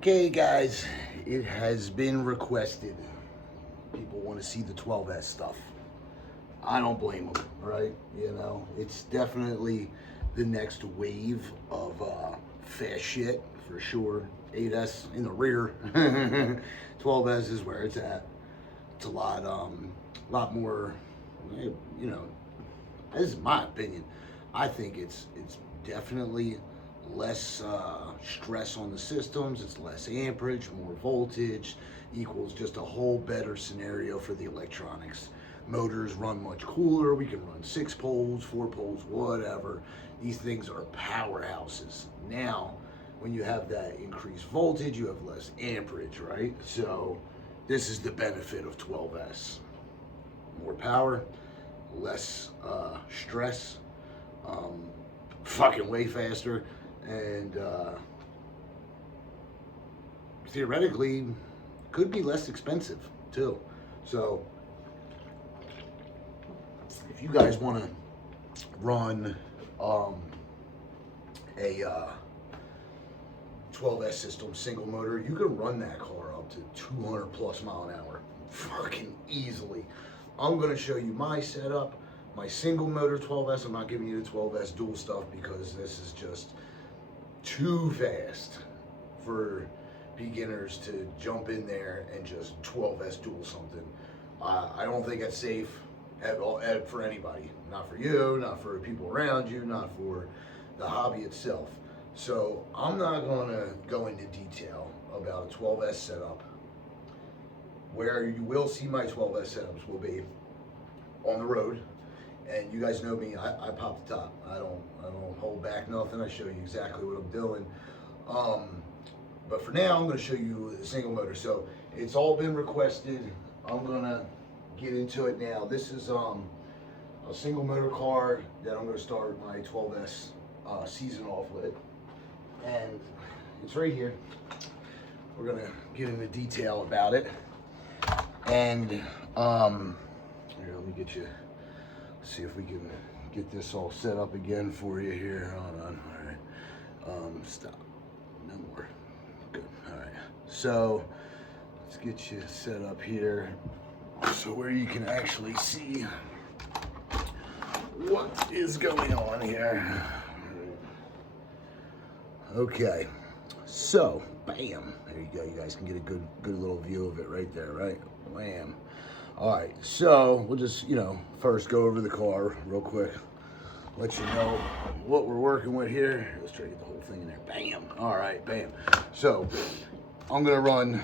Okay, guys, it has been requested. People want to see the 12S stuff. I don't blame them, right? You know, it's definitely the next wave of fast shit for sure. 8S in the rear, 12S is where it's at. It's a lot more. You know, this is my opinion. I think it's definitely less stress on the systems. It's less amperage, more voltage, equals just a whole better scenario for the electronics. Motors run much cooler. We can run 6 poles, 4 poles, whatever. These things are powerhouses. Now, when you have that increased voltage, you have less amperage, right? So this is the benefit of 12S. More power, less stress, fucking way faster, and theoretically could be less expensive too. So if you guys want to run a 12S system single motor, you can run that car up to 200 plus mile an hour fucking easily. I'm going to show you my setup, my single motor 12S. I'm not giving you the 12S dual stuff because this is just too fast for beginners to jump in there and just 12S dual something. I don't think it's safe at all for anybody. Not for you, not for people around you, not for the hobby itself. So I'm not going to go into detail about a 12S setup. Where you will see my 12S setups will be on the road, and you guys know me. I pop the top. I don't hold back nothing. I show you exactly what I'm doing. But for now, I'm going to show you the single motor. So it's all been requested. I'm going to get into it now. This is a single motor car that I'm going to start my 12S season off with, and it's right here. We're going to get into detail about it. And here, let me get you, see if we can get this all set up again for you here. Hold on. All right. Stop. No more. Good. All right. So let's get you set up here so where you can actually see what is going on here. Okay. So, bam. There you go. You guys can get a good little view of it right there, right? Bam. All right. So, we'll just, first go over the car real quick. Let you know what we're working with here. Let's try to get the whole thing in there. Bam. All right. Bam. So, I'm going to run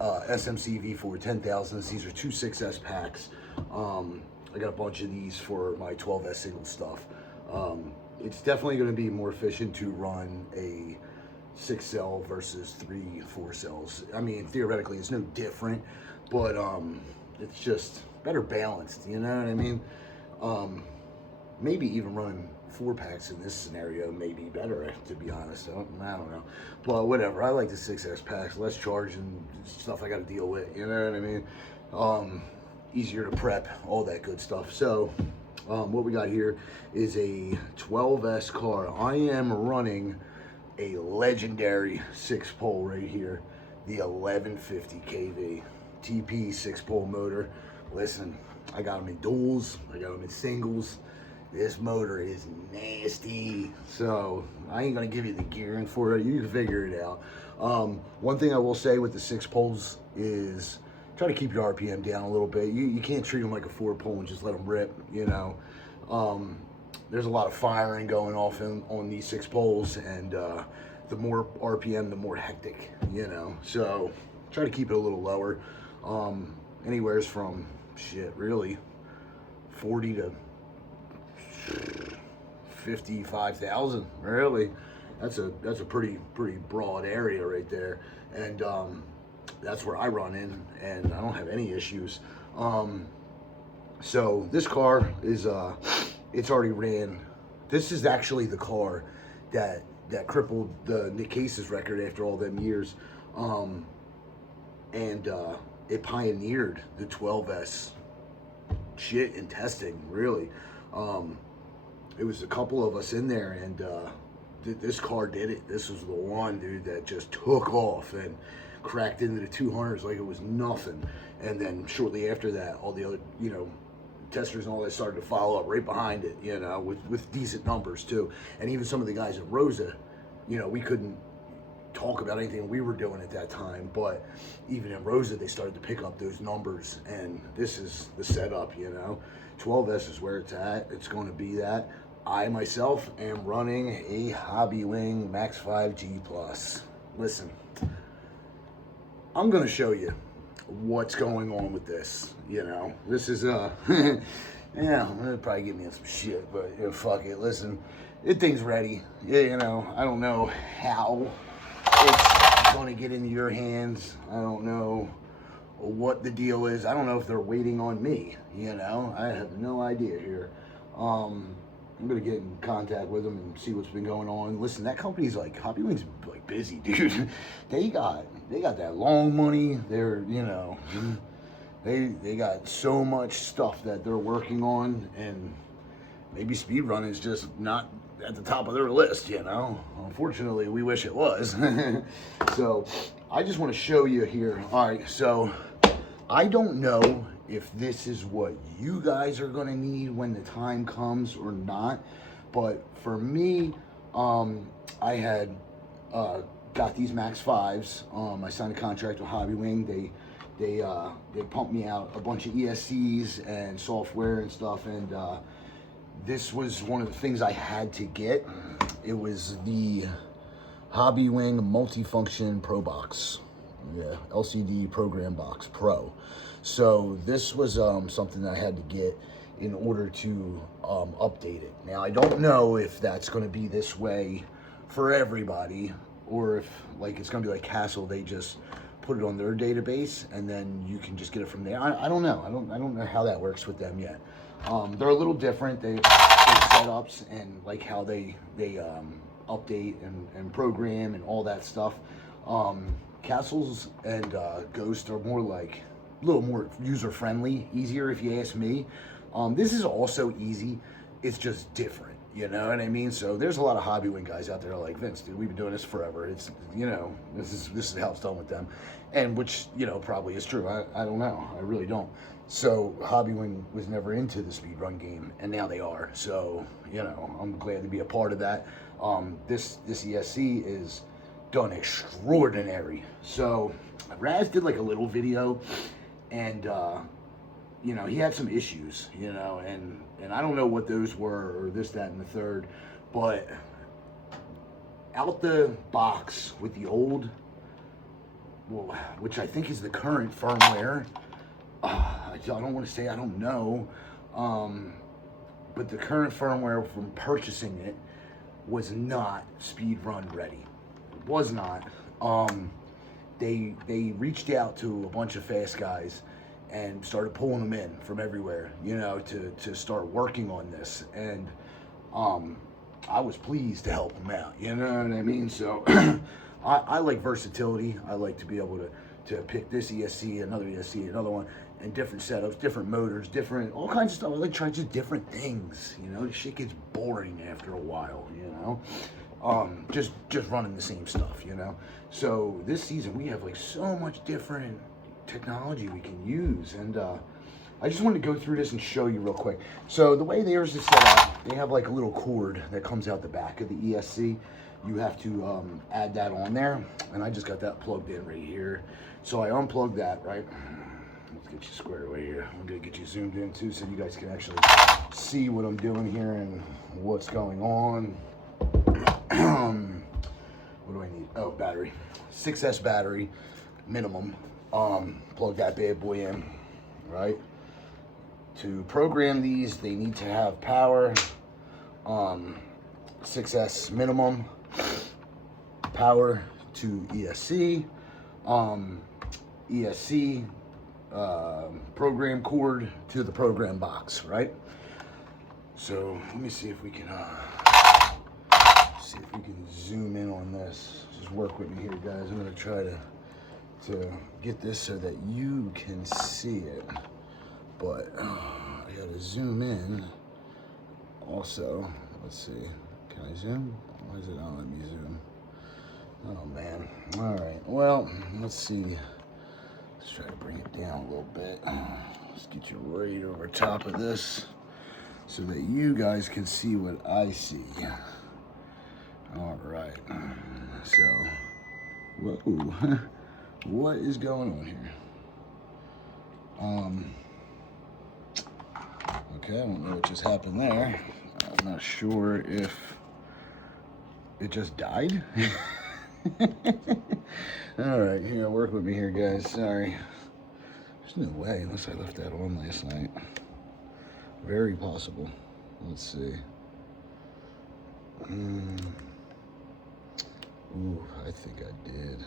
SMC V4 10,000s. These are 2 6S packs. I got a bunch of these for my 12S single stuff. It's definitely going to be more efficient to run a 6 cell versus 3, 4 cells. I mean, theoretically, it's no different, but it's just better balanced. You know what I mean? Maybe even running 4 packs in this scenario may be better, to be honest. I don't know, but whatever. I like the 6S packs, less charge and stuff I got to deal with. You know what I mean? Easier to prep, all that good stuff. So what we got here is a 12S car. I am running a legendary 6-pole right here, the 1150 kV TP 6-pole motor. Listen, I got them in duals, I got them in singles. This motor is nasty, so I ain't gonna give you the gearing for it. You can figure it out. One thing I will say with the 6 poles is try to keep your RPM down a little bit. You can't treat them like a 4-pole and just let them rip, There's a lot of firing going off on these 6 poles, and the more RPM, the more hectic, So try to keep it a little lower. Anywhere's from, really 40 to 55,000, really. That's a pretty broad area right there, and that's where I run in, and I don't have any issues. So this car is it's already ran. This is actually the car that crippled the Nick Case's record after all them years, and it pioneered the 12S shit in testing, really. It was a couple of us in there, and this car did it. This was the one, dude, that just took off and cracked into the 200s like it was nothing. And then shortly after that, all the other, you know, testers and all that started to follow up right behind it, you know, with decent numbers too. And even some of the guys at Rosa, you know, we couldn't talk about anything we were doing at that time, but even in Rosa, they started to pick up those numbers, and this is the setup, you know. 12S is where it's at. It's going to be that. I myself am running a Hobhywing max5g plus. Listen, I'm going to show you what's going on with this, you know. This is yeah, it'll probably get me in some shit, but you know, fuck it. Listen, it thing's ready. Yeah, you know, I don't know how it's going to get into your hands. I don't know what the deal is. I don't know if they're waiting on me, you know. I have no idea here. I'm going to get in contact with them and see what's been going on. Listen, that company's like, Hobhywing's like busy, dude. They got that long money. They're, you know, they got so much stuff that they're working on, and maybe speedrun is just not at the top of their list, you know. Unfortunately, we wish it was. So I just want to show you here. All right, so I don't know if this is what you guys are going to need when the time comes or not, but for me, I had got these Max 5s. I signed a contract with Hobhywing. They pumped me out a bunch of ESCs and software and stuff, and this was one of the things I had to get. It was the Hobhywing Multifunction Pro Box. Yeah, LCD Program Box Pro. So this was something that I had to get in order to update it. Now, I don't know if that's going to be this way for everybody, or if like it's going to be like Castle, they just put it on their database and then you can just get it from there. I don't know. I don't know how that works with them yet. They're a little different. They setups and like how they update and program and all that stuff. Castles and Ghost are more like a little more user friendly, easier if you ask me. This is also easy. It's just different. You know what I mean? So there's a lot of Hobhywing guys out there like, Vince, dude, we've been doing this forever. It's, you know, this is how it's done with them. And which, you know, probably is true. I don't know. I really don't. So Hobhywing was never into the speedrun game, and now they are. So, you know, I'm glad to be a part of that. This ESC is done extraordinary. So Raz did like a little video, and you know, he had some issues, you know, and I don't know what those were, or this, that, and the third, but out the box with the old, well, which I think is the current firmware, I don't want to say I don't know, but the current firmware from purchasing it was not speedrun ready. It was not. They reached out to a bunch of fast guys and started pulling them in from everywhere, you know, to start working on this. And I was pleased to help them out, you know what I mean? So I like versatility. I like to be able to pick this ESC, another ESC, another one, and different setups, different motors, different, all kinds of stuff. I like trying just different things, you know? This shit gets boring after a while, you know? Just running the same stuff, you know? So this season we have like so much different technology we can use, and I just wanted to go through this and show you real quick. So the way theirs is set up, they have like a little cord that comes out the back of the ESC. You have to add that on there, and I just got that plugged in right here. So I unplugged that, right? Let's get you squared away here. I'm gonna get you zoomed in too, so you guys can actually see what I'm doing here and what's going on. What do I need? Oh, battery. 6S battery, minimum. Plug that bad boy in, right? To program these, they need to have power. 6S minimum. Power to ESC. ESC program cord to the program box, right? So let me see if we can zoom in on this. Just work with me here, guys. I'm gonna try to get this so that you can see it, but I gotta zoom in also. Let's see, can Can I zoom? Why is it not letting me zoom? Oh man. Alright, well, let's see. Let's try to bring it down a little bit. Let's get you right over top of this so that you guys can see what I see. Alright. So, whoa. What is going on here? Okay, I don't know what just happened there. I'm not sure if it just died. Alright, here, work with me here, guys. Sorry. There's no way, unless I left that on last night. Very possible. Let's see. Ooh, I think I did.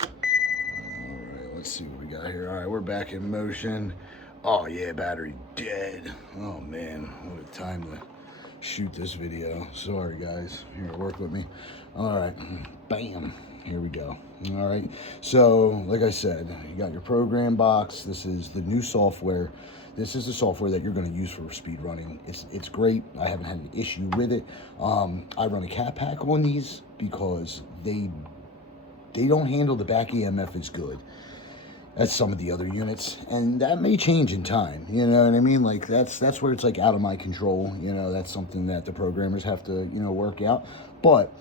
Alright, let's see what we got here. Alright, we're back in motion. Oh yeah, battery dead. Oh man, what a time to shoot this video. Sorry guys, here, work with me. Alright, bam, here we go. Alright, so like I said, you got your program box. This is the new software. This is the software that you're going to use for speed running. It's great. I haven't had an issue with it. I run a cat pack on these because they don't handle the back EMF as good as some of the other units, and that may change in time. You know what I mean? Like that's where it's like out of my control. You know, that's something that the programmers have to work out. But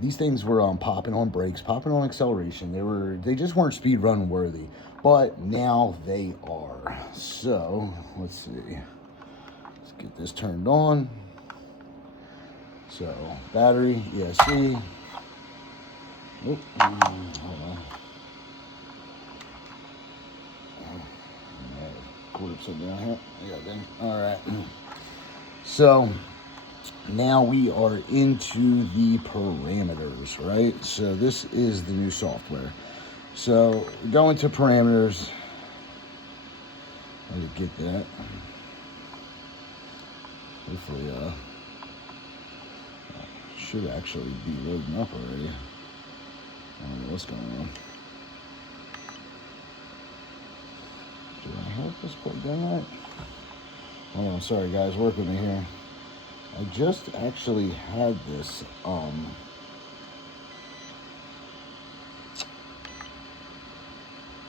these things were popping on brakes, popping on acceleration. They just weren't speed run worthy, but now they are. So let's see. Let's get this turned on. So battery, ESC. Hold on. Put something down here. All right. So now we are into the parameters, right? So this is the new software. So go into parameters. Let me get that. Hopefully, should actually be loading up already. I don't know what's going on. Do I have this plugged in right? Oh, I'm sorry guys, work with me here. I just actually had this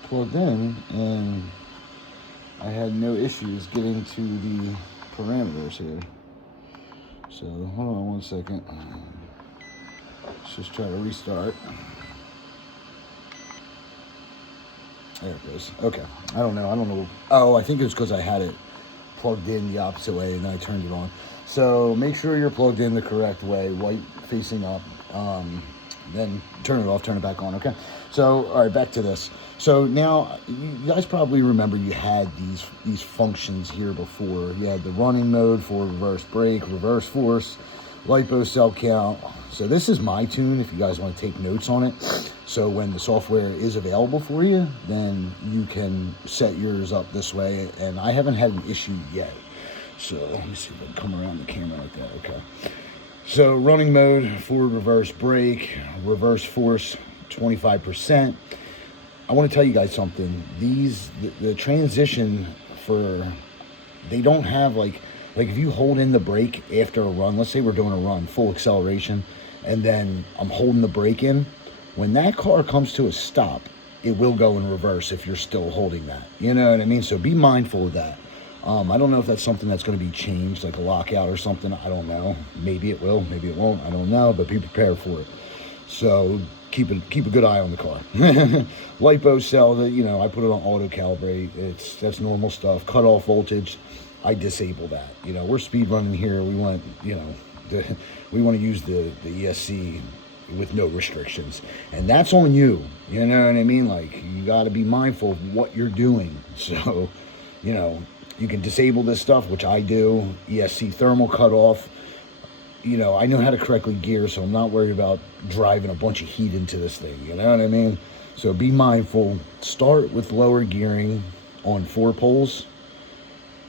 plugged in, and I had no issues getting to the parameters here. So hold on one second. Let's just try to restart. There it goes. Okay. I don't know. Oh, I think it's because I had it plugged in the opposite way and then I turned it on. So make sure you're plugged in the correct way, white facing up. Then turn it off, turn it back on. Okay. So, all right, back to this. So now you guys probably remember you had these functions here before. You had the running mode for reverse brake, reverse force, lipo cell count. So this is my tune if you guys want to take notes on it. So when the software is available for you, then you can set yours up this way. And I haven't had an issue yet. So let me see if I can come around the camera like that. Okay. So running mode, forward reverse brake, reverse force, 25%. I want to tell you guys something. The transition they don't have like if you hold in the brake after a run, let's say we're doing a run, full acceleration, and then I'm holding the brake in, when that car comes to a stop, it will go in reverse if you're still holding that. You know what I mean? So be mindful of that. I don't know if that's something that's going to be changed, like a lockout or something. I don't know. Maybe it will, maybe it won't. I don't know, but be prepared for it. So keep a good eye on the car. Lipo cell, I put it on auto calibrate. That's normal stuff. Cut off voltage, I disable that. We're speed running here. We want we want to use the ESC with no restrictions, and that's on you. You know what I mean? Like, you got to be mindful of what you're doing. So you can disable this stuff, which I do. ESC thermal cutoff. I know how to correctly gear, so I'm not worried about driving a bunch of heat into this thing. You know what I mean? So be mindful. Start with lower gearing on 4 poles.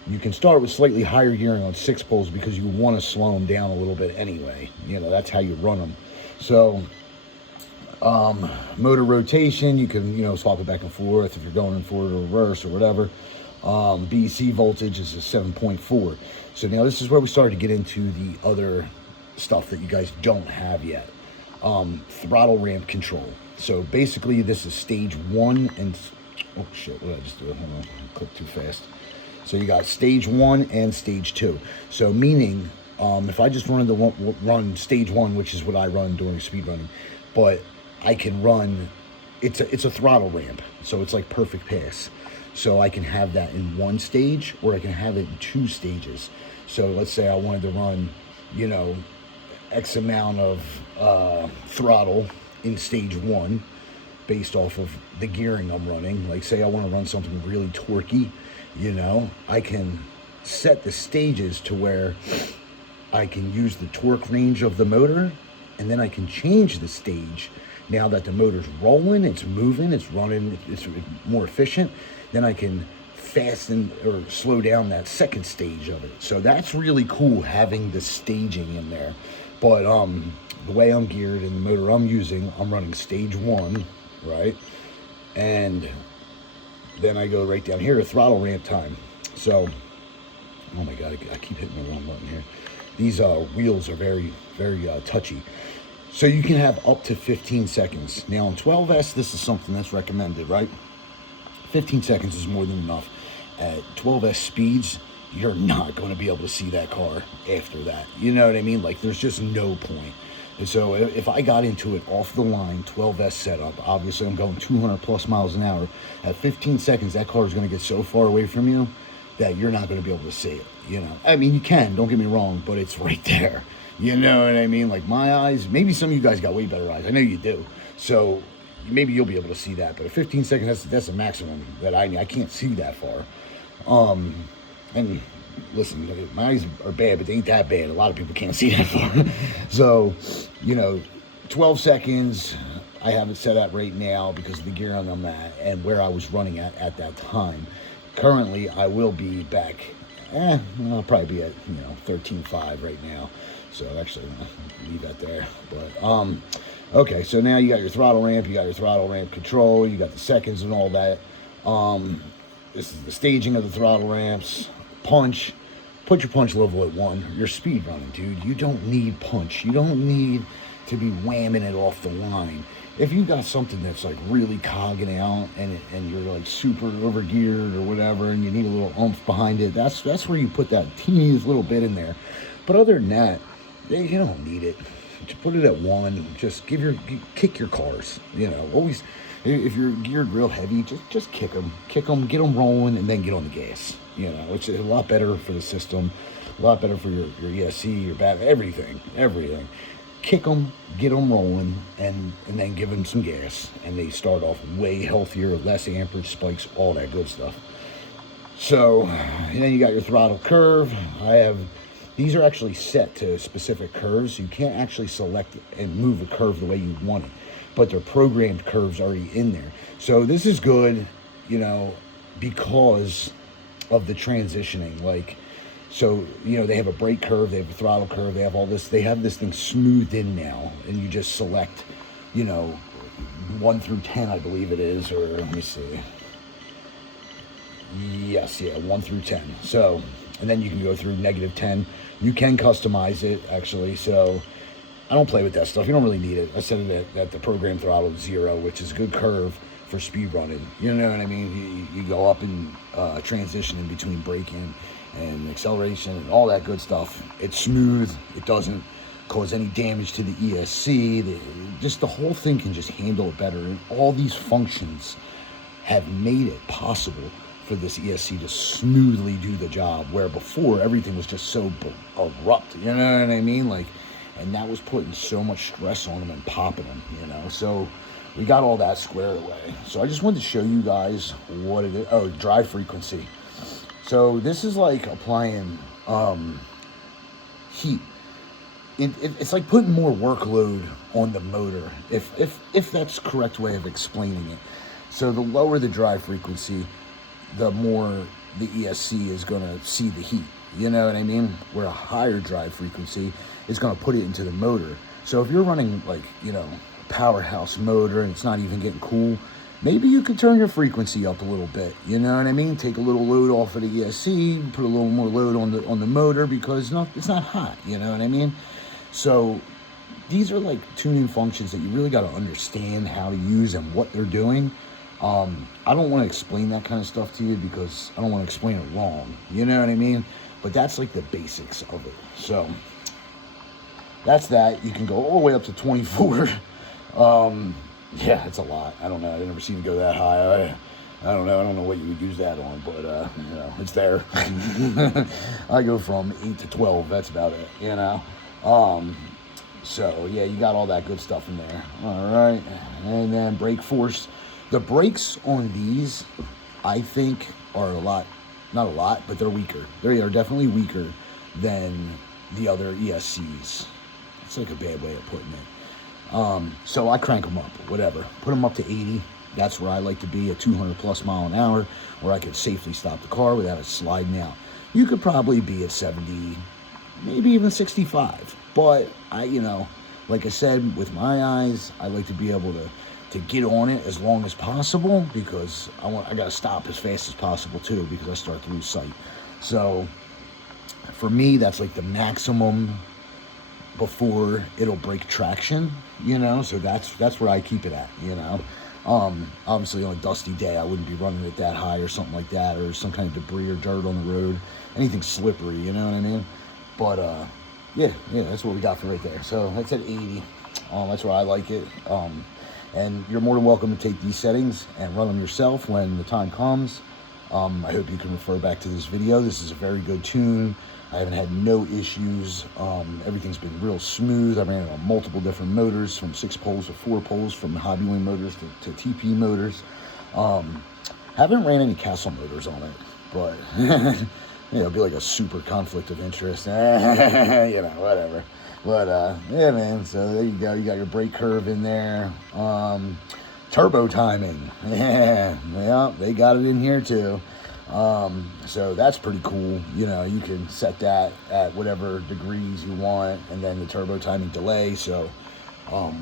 You can start with slightly higher gearing on 6 poles because you want to slow them down a little bit anyway. That's how you run them. So motor rotation, you can swap it back and forth if you're going in forward or reverse or whatever. BEC voltage is a 7.4. So now this is where we start to get into the other stuff that you guys don't have yet. Throttle ramp control. So basically this is stage 1 and, oh shit, what did I just do? Hold on, I clicked too fast. So you got stage 1 and stage 2. So meaning, if I just run stage 1, which is what I run during speed running, but I can run, it's a throttle ramp, so it's like perfect pass. So I can have that in 1 stage, or I can have it in 2 stages. So let's say I wanted to run, you know, X amount of throttle in stage 1 based off of the gearing I'm running. Like say I want to run something really torquey, you know, I can set the stages to where I can use the torque range of the motor, and then I can change the stage. Now that the motor's rolling, it's moving, it's running, it's more efficient, then I can fasten or slow down that second stage of it. So that's really cool having the staging in there. But the way I'm geared and the motor I'm using, I'm running stage 1, right? And then I go right down here to throttle ramp time. So, oh my God, I keep hitting the wrong button here. These wheels are very, very touchy. So you can have up to 15 seconds. Now on 12S, this is something that's recommended, right? 15 seconds is more than enough. At 12S speeds, you're not going to be able to see that car after that. You know what I mean? Like, there's just no point. And so if I got into it off the line, 12S setup, obviously I'm going 200 plus miles an hour. At 15 seconds, that car is going to get so far away from you that you're not going to be able to see it. You know, I mean, you can, don't get me wrong, but it's right there. You know what I mean? Like my eyes, maybe some of you guys got way better eyes. I know you do. So maybe you'll be able to see that. But at 15 seconds, that's the maximum that I need. I can't see that far. And listen, my eyes are bad, but they ain't that bad. A lot of people can't see that far. So, you know, 12 seconds, I have it set at right now because of the gear I'm at and where I was running at that time. Currently, I will be back, I'll probably be at, 13.5 right now. So actually, I'll leave that there. But, okay, so now you got your throttle ramp, you got your throttle ramp control, you got the seconds and all that. This is the staging of the throttle ramps. Punch, put your punch level at 1. You're speed running, dude. You don't need punch. You don't need to be whamming it off the line. If you got something that's like really cogging out and you're like super over geared or whatever, and you need a little oomph behind it, that's where you put that teeniest little bit in there. But other than that, you don't need it. Just put it at 1. Just kick your cars. Always. If you're geared real heavy, just kick them, get them rolling, and then get on the gas. It's a lot better for the system, a lot better for your ESC, your battery, everything. Kick them, get them rolling, and then give them some gas, and they start off way healthier, less amperage spikes, all that good stuff. So, and then you got your throttle curve. These are actually set to specific curves, so you can't actually select and move a curve the way you want it, but they're programmed curves already in there. So this is good, because of the transitioning. Like, so, they have a brake curve, they have a throttle curve, they have all this, they have this thing smoothed in now, and you just select, 1 through 10, I believe it is, or let me see. Yes, 1 through 10. So, and then you can go through -10. You can customize it, actually, so I don't play with that stuff. You don't really need it. I set it at the program throttle of 0, which is a good curve for speed running. You know what I mean? You go up and transition in between braking and acceleration and all that good stuff. It's smooth. It doesn't cause any damage to the ESC. Just the whole thing can just handle it better. And all these functions have made it possible for this ESC to smoothly do the job, where before everything was just so abrupt. You know what I mean? And that was putting so much stress on them and popping them, So we got all that squared away. So I just wanted to show you guys what it is. Oh, drive frequency. So this is like applying heat. It's like putting more workload on the motor, if that's the correct way of explaining it. So the lower the drive frequency, the more the ESC is going to see the heat. You know what I mean? Where a higher drive frequency is going to put it into the motor. So if you're running like, a powerhouse motor and it's not even getting cool, maybe you could turn your frequency up a little bit. You know what I mean? Take a little load off of the ESC, put a little more load on the motor because it's not hot. You know what I mean? So these are like tuning functions that you really got to understand how to use and what they're doing. I don't want to explain that kind of stuff to you because I don't want to explain it wrong. You know what I mean? But that's like the basics of it. So that's that. You can go all the way up to 24. Yeah, it's a lot. I don't know. I've never seen it go that high. I don't know. I don't know what you would use that on, but you know, it's there. I go from 8 to 12. That's about it. You know. So yeah, you got all that good stuff in there. All right, and then brake force. The brakes on these, I think, are not a lot, but they're weaker. They are definitely weaker than the other ESCs. It's like a bad way of putting it. So I crank them up, whatever. Put them up to 80. That's where I like to be, at 200 plus mile an hour, where I could safely stop the car without it sliding out. You could probably be at 70, maybe even 65. But you know, like I said, with my eyes, I like to be able to get on it as long as possible because I gotta stop as fast as possible too because I start to lose sight. So for me, that's like the maximum before it'll break traction, you know. So that's where I keep it at, you know. Obviously on a dusty day, I wouldn't be running it that high or something like that, or some kind of debris or dirt on the road, anything slippery, you know what I mean? But yeah, that's what we got for right there. So that's at 80. That's where I like it. And you're more than welcome to take these settings and run them yourself when the time comes. I hope you can refer back to this video. This is a very good tune. I haven't had no issues. Everything's been real smooth. I ran it on multiple different motors, from 6 poles to 4 poles, from Hobhywing motors to TP motors. Haven't ran any Castle motors on it, but you know, it'd be like a super conflict of interest. You know, whatever. But yeah, man, so there you go. You got your brake curve in there. Turbo timing. Yeah, they got it in here too. So that's pretty cool. You know, you can set that at whatever degrees you want, and then the turbo timing delay. So I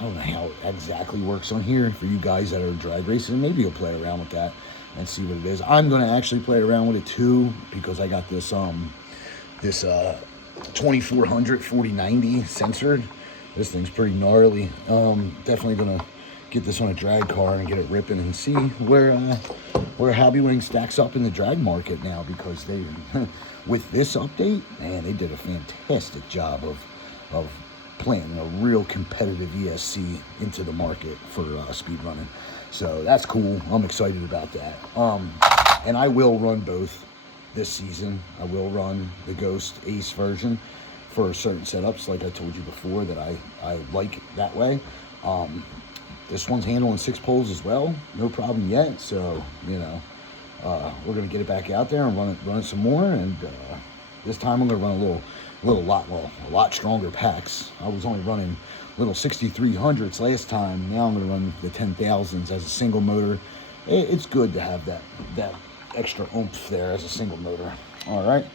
don't know how it exactly works on here for you guys that are drag racing. Maybe you'll play around with that and see what it is. I'm gonna actually play around with it too because I got this 2400 4090 censored. This thing's pretty gnarly. Definitely gonna get this on a drag car and get it ripping and see where Hobhywing stacks up in the drag market now, because they with this update, man, they did a fantastic job of planting a real competitive ESC into the market for speed running. So that's cool. I'm excited about that. And I will run both this season. I will run the Ghost Ace version for certain setups, like I told you before, that I like that way. This one's handling 6 poles as well, no problem yet. So you know, we're gonna get it back out there and run it some more. And this time I'm gonna run a lot stronger packs. I was only running little 6300s last time. Now I'm gonna run the 10,000s as a single motor. It's good to have that extra oomph there as a single motor. All right.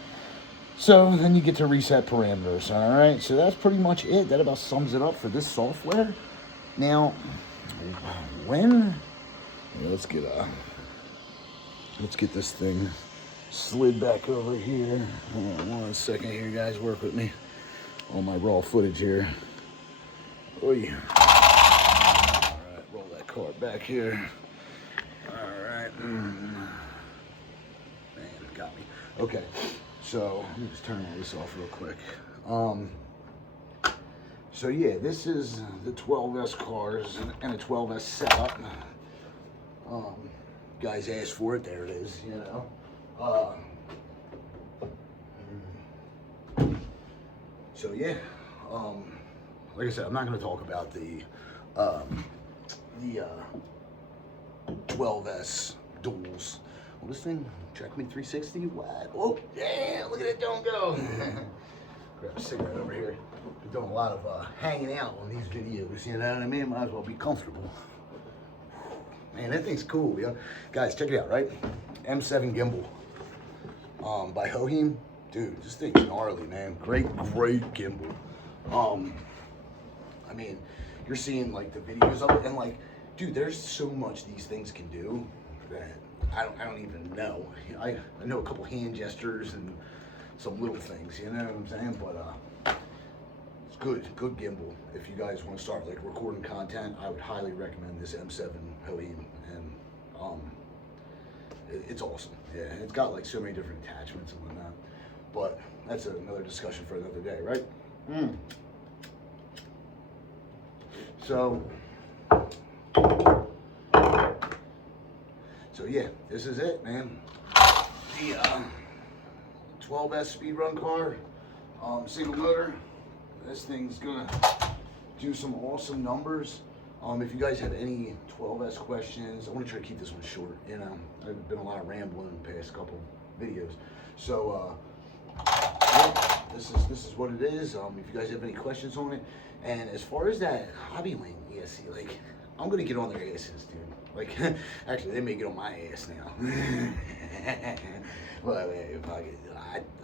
So then you get to reset parameters. All right. So that's pretty much it. That about sums it up for this software. Now, let's get this thing slid back over here. Hold on 1 second here, guys. Work with me on my raw footage here. Oy. All right, roll that car back here. All right. Man, got me. Okay, so let me just turn all this off real quick. So yeah, this is the 12S cars and a 12S setup. Guys asked for it, there it is, you know. So yeah, like I said, I'm not going to talk about the 12S duals. Well, this thing, Track Me 360, what? Oh, yeah, look at it, don't go. Grab a cigarette over here. Been doing a lot of hanging out on these videos, you know what I mean? Might as well be comfortable. Man, that thing's cool, yo. Guys, check it out, right? M7 gimbal by Hobhywing. Dude, this thing's gnarly, man. Great gimbal. I mean, you're seeing like the videos of it, and like, dude, there's so much these things can do that I don't even know. I know a couple hand gestures and some little things, you know what I'm saying? But it's good gimbal. If you guys want to start like recording content, I would highly recommend this M7 Hobhywing, and it's awesome. Yeah, and it's got like so many different attachments and whatnot. But that's another discussion for another day, right? So yeah, this is it, man. The 12S speedrun car, single motor. This thing's gonna do some awesome numbers. If you guys have any 12S questions, I want to try to keep this one short. You know, I've been a lot of rambling in the past couple videos. So yeah, this is what it is. If you guys have any questions on it, and as far as that Hobhywing ESC, like, I'm gonna get on their asses, dude. Like, actually, they may get on my ass now. But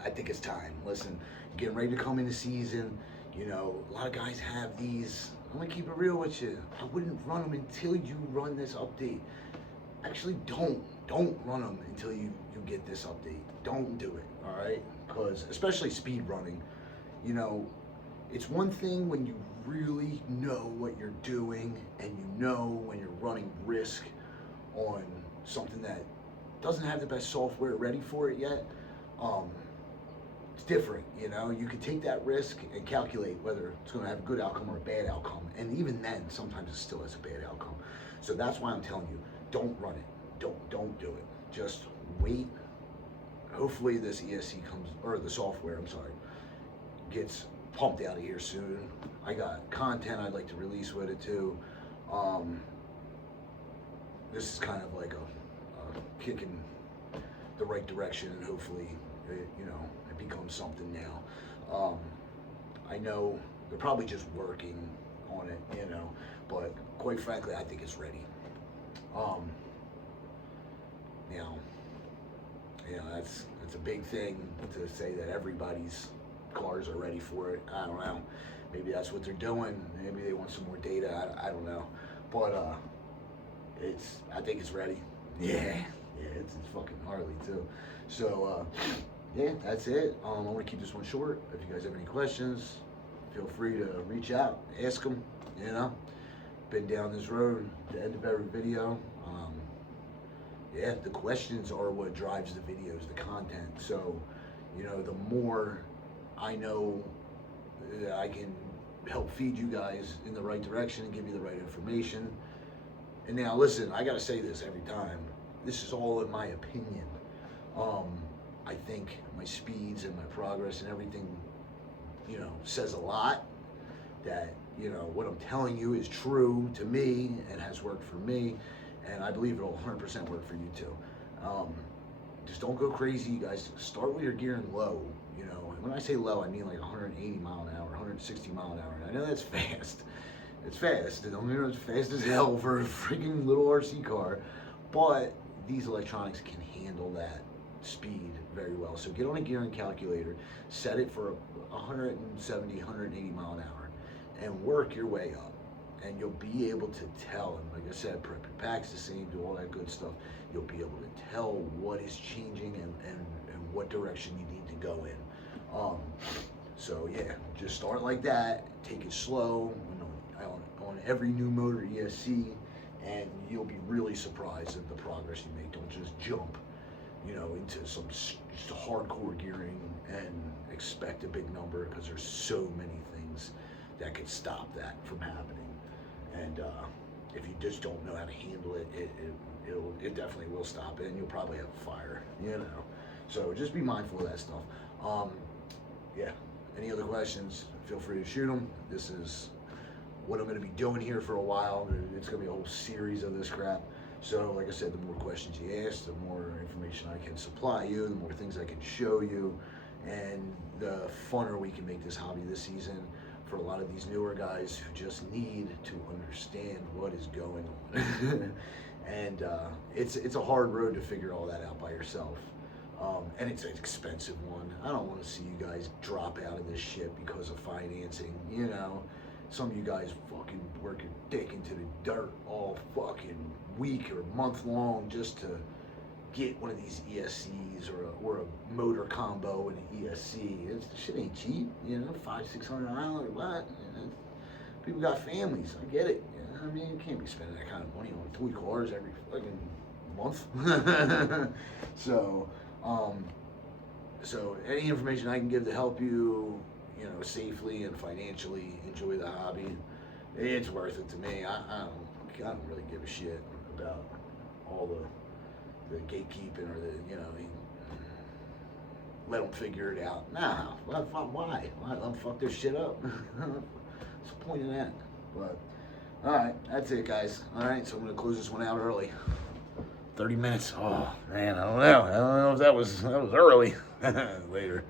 I think it's time. Listen, getting ready to come into season. You know, a lot of guys have these. I'm gonna keep it real with you. I wouldn't run them until you run this update. Actually, don't run them until you get this update. Don't do it, all right? Because especially speed running, you know, it's one thing when you really know what you're doing and you know when you're running risk on something that doesn't have the best software ready for it yet. It's different, you know. You can take that risk and calculate whether it's going to have a good outcome or a bad outcome, and even then, sometimes it still has a bad outcome. So that's why I'm telling you, don't run it. Don't do it. Just wait. Hopefully, this ESC comes, or the software, I'm sorry, gets pumped out of here soon. I got content I'd like to release with it too. This is kind of like a kick in the right direction, and hopefully, it becomes something now. I know they're probably just working on it, you know, but quite frankly, I think it's ready. That's a big thing to say that everybody's cars are ready for it. I don't know. Maybe that's what they're doing. Maybe they want some more data. I don't know. But I think it's ready. Yeah, it's fucking Harley too. So yeah, that's it. I want to keep this one short. If you guys have any questions, feel free to reach out, ask them. You know, been down this road. The end of every video. Yeah, the questions are what drives the videos, the content. So, you know, the more I know that I can help feed you guys in the right direction and give you the right information. And now, listen, I gotta say this every time. This is all in my opinion. I think my speeds and my progress and everything, you know, says a lot. That, you know, what I'm telling you is true to me and has worked for me. And I believe it'll 100% work for you too. Just don't go crazy, you guys. Start with your gearing low. You know, and when I say low, I mean like 180 mile an hour, 160 mile an hour. And I know that's fast. It's fast. I don't know, it's fast as hell for a freaking little RC car. But these electronics can handle that speed very well. So get on a gearing calculator, set it for 170, 180 mile an hour, and work your way up. And you'll be able to tell, and like I said, prep your packs the same, do all that good stuff. You'll be able to tell what is changing and what direction you need to go in. So yeah, just start like that, take it slow on every new motor ESC, and you'll be really surprised at the progress you make. Don't just jump, you know, into some just hardcore gearing and expect a big number, because there's so many things that could stop that from happening. And if you just don't know how to handle it, it definitely will stop it, and you'll probably have a fire, you know. So just be mindful of that stuff. Yeah, any other questions, feel free to shoot them. This is what I'm going to be doing here for a while. It's going to be a whole series of this crap. So like I said, the more questions you ask, the more information I can supply you, the more things I can show you, and the funner we can make this hobby this season for a lot of these newer guys who just need to understand what is going on. And it's a hard road to figure all that out by yourself. And it's an expensive one. I don't want to see you guys drop out of this shit because of financing, you know. Some of you guys fucking work your dick into the dirt all fucking week or month long just to get one of these ESCs or a motor combo and an ESC. The shit ain't cheap, you know, $500-600 or what? You know, people got families. I get it. You know? I mean, you can't be spending that kind of money on 3 cars every fucking month. So any information I can give to help you, you know, safely and financially enjoy the hobby, it's worth it to me. I don't really give a shit about all the gatekeeping or the, you know, let them figure it out. Nah, why? Let them fuck their shit up. What's the point of that? But, alright, that's it, guys. Alright, so I'm going to close this one out early. 30 minutes. Oh, man, I don't know if that was early. Later.